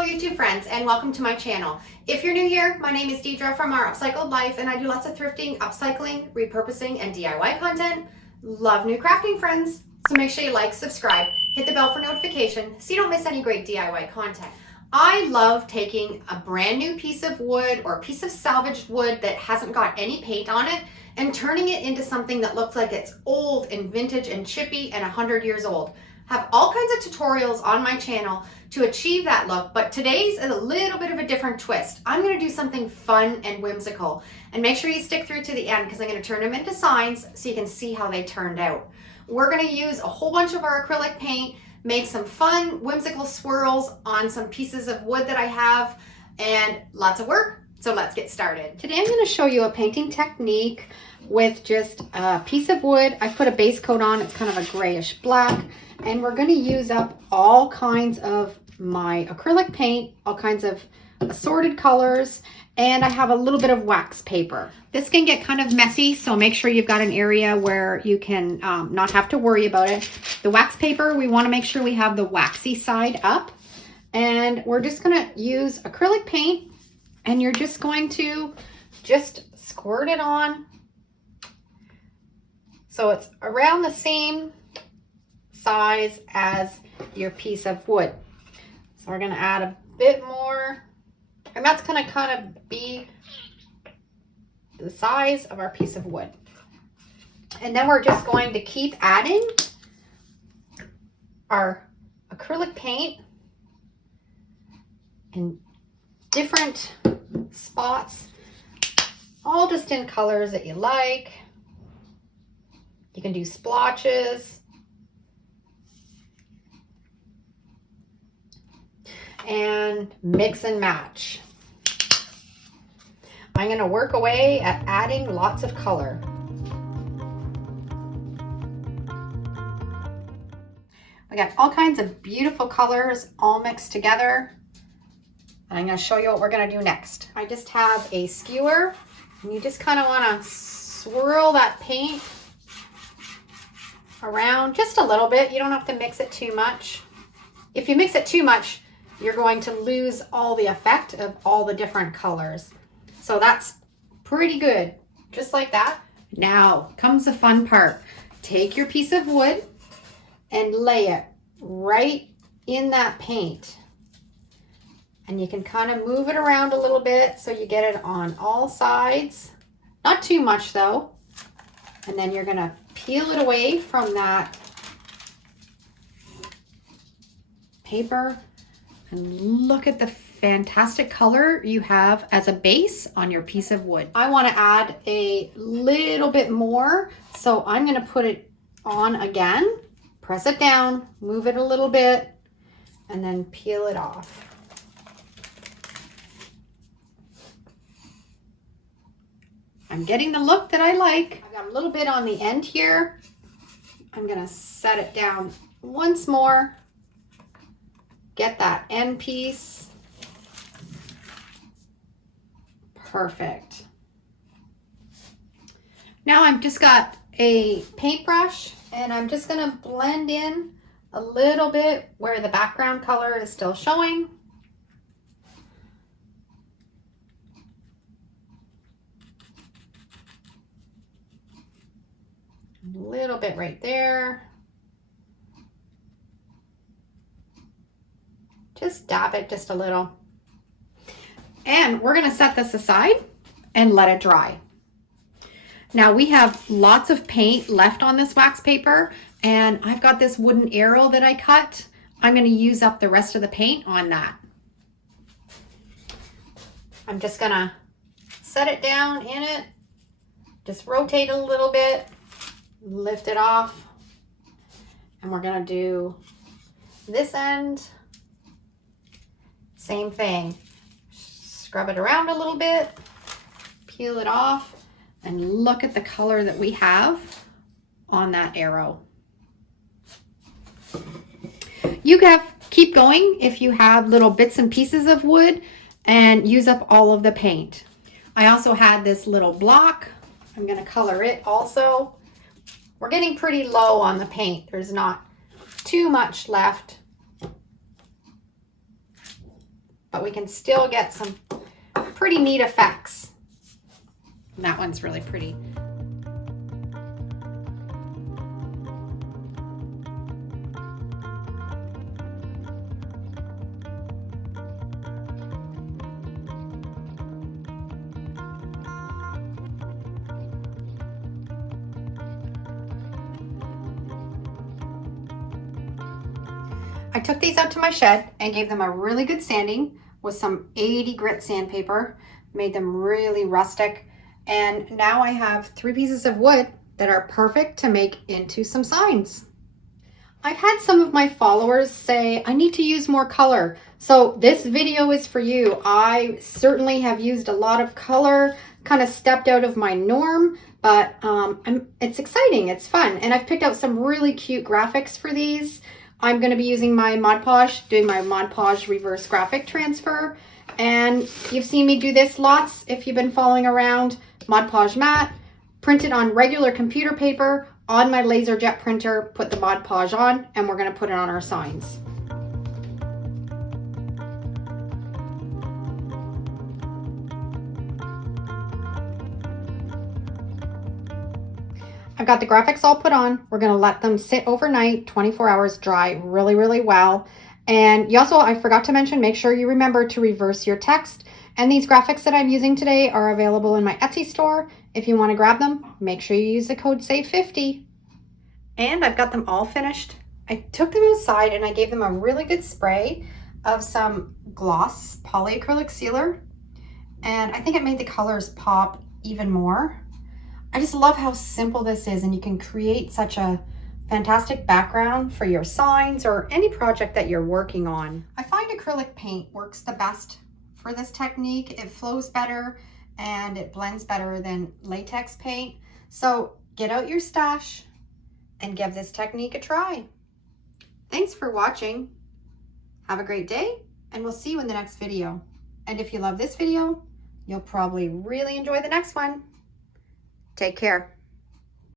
Hello YouTube friends and welcome to my channel. If you're new here, my name is Deidre from Our Upcycled Life and I do lots of thrifting, upcycling, repurposing, and DIY content. Love new crafting friends, so make sure you like, subscribe, hit the bell for notification so you don't miss any great DIY content. I love taking a brand new piece of wood or a piece of salvaged wood that hasn't got any paint on it and turning it into something that looks like it's old and vintage and chippy and 100 years old. Have all kinds of tutorials on my channel to achieve that look, but today's is a little bit of a different twist. I'm going to do something fun and whimsical, and make sure you stick through to the end because I'm going to turn them into signs so you can see how they turned out. We're going to use a whole bunch of our acrylic paint, make some fun whimsical swirls on some pieces of wood that I have, and lots of work, so let's get started. Today I'm going to show you a painting technique with just a piece of wood. I put a base coat on, it's kind of a grayish black. And we're going to use up all kinds of my acrylic paint, all kinds of assorted colors, and I have a little bit of wax paper. This can get kind of messy, so make sure you've got an area where you can not have to worry about it. The wax paper, we want to make sure we have the waxy side up. And we're just going to use acrylic paint, and you're just going to just squirt it on. So it's around the same size as your piece of wood. So we're going to add a bit more, and that's going to kind of be the size of our piece of wood. And then we're just going to keep adding our acrylic paint in different spots, all just in colors that you like. You can do splotches and mix and match. I'm going to work away at adding lots of color. We got all kinds of beautiful colors all mixed together. And I'm going to show you what we're going to do next. I just have a skewer, and you just kind of want to swirl that paint around just a little bit. You don't have to mix it too much. If you mix it too much, you're going to lose all the effect of all the different colors. So that's pretty good, just like that. Now comes the fun part. Take your piece of wood and lay it right in that paint. And you can kind of move it around a little bit so you get it on all sides. Not too much though. And then you're gonna peel it away from that paper. And look at the fantastic color you have as a base on your piece of wood. I want to add a little bit more, so I'm going to put it on again, press it down, move it a little bit, and then peel it off. I'm getting the look that I like. I've got a little bit on the end here. I'm going to set it down once more. Get that end piece. Perfect. Now I've just got a paintbrush and I'm just going to blend in a little bit where the background color is still showing. A little bit right there. Just dab it just a little. And we're going to set this aside and let it dry. Now we have lots of paint left on this wax paper, and I've got this wooden arrow that I cut. I'm going to use up the rest of the paint on that. I'm just going to set it down in it, just rotate it a little bit, lift it off, and we're going to do this end. Same thing. Scrub it around a little bit, peel it off, and look at the color that we have on that arrow. You can keep going if you have little bits and pieces of wood and use up all of the paint. I also had this little block. I'm going to color it also. We're getting pretty low on the paint. There's not too much left. but we can still get some pretty neat effects. And that one's really pretty. I took these out to my shed and gave them a really good sanding with some 80 grit sandpaper, made them really rustic. And now I have 3 pieces of wood that are perfect to make into some signs. I've had some of my followers say, I need to use more color. So this video is for you. I certainly have used a lot of color, kind of stepped out of my norm, but it's exciting, it's fun. And I've picked out some really cute graphics for these. I'm going to be using my Mod Podge, doing my Mod Podge reverse graphic transfer. And you've seen me do this lots if you've been following around. Mod Podge matte, printed on regular computer paper on my laser jet printer, put the Mod Podge on, and we're going to put it on our signs. I've got the graphics all put on. We're going to let them sit overnight, 24 hours, dry really, really well. And you also, I forgot to mention, make sure you remember to reverse your text. And these graphics that I'm using today are available in my Etsy store. If you want to grab them, make sure you use the code SAVE50. And I've got them all finished. I took them outside and I gave them a really good spray of some gloss polyacrylic sealer. And I think it made the colors pop even more. I just love how simple this is, and you can create such a fantastic background for your signs or any project that you're working on. I find acrylic paint works the best for this technique. It flows better and it blends better than latex paint. So get out your stash and give this technique a try. Thanks for watching. Have a great day, and we'll see you in the next video. And if you love this video, you'll probably really enjoy the next one. Take care.